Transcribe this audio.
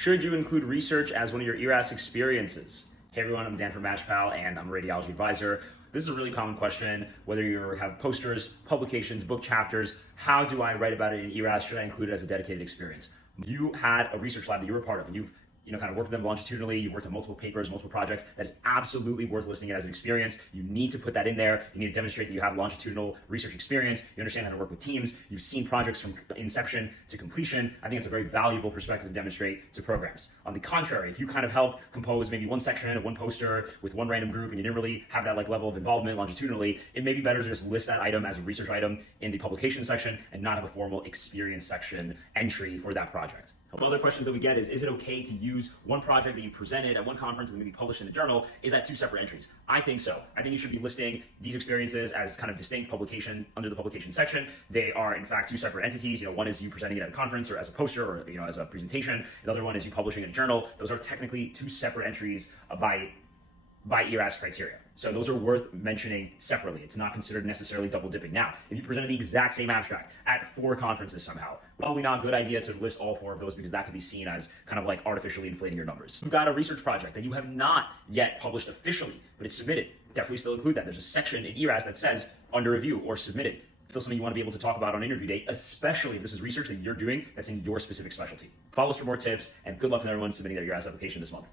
Should you include research as one of your ERAS experiences? Hey everyone, I'm Dan from MatchPal and I'm a radiology advisor. This is a really common question, whether you have posters, publications, book chapters, how do I write about it in ERAS? Should I include it as a dedicated experience? You had a research lab that you were part of and you've kind of worked with them longitudinally, you worked on multiple papers, multiple projects. That is absolutely worth listing it as an experience. You need to put that in there. You need to demonstrate that you have longitudinal research experience. You understand how to work with teams. You've seen projects from inception to completion. I think it's a very valuable perspective to demonstrate to programs. On the contrary, if you kind of helped compose maybe one section of one poster with one random group and you didn't really have that level of involvement longitudinally, it may be better to just list that item as a research item in the publication section and not have a formal experience section entry for that project. One other questions that we get is it okay to use one project that you presented at one conference and maybe published in a journal? Is that two separate entries? I think so. I think you should be listing these experiences as kind of distinct publication under the publication section. They are in fact two separate entities. One is you presenting it at a conference or as a poster or as a presentation. The other one is you publishing in a journal. Those are technically two separate entries by ERAS criteria. So those are worth mentioning separately. It's not considered necessarily double dipping. Now, if you presented the exact same abstract at 4 conferences somehow, probably not a good idea to list all 4 of those because that could be seen as kind of like artificially inflating your numbers. You've got a research project that you have not yet published officially, but it's submitted. Definitely still include that. There's a section in ERAS that says under review or submitted. Still something you want to be able to talk about on interview day, especially if this is research that you're doing that's in your specific specialty. Follow us for more tips and good luck to everyone submitting their ERAS application this month.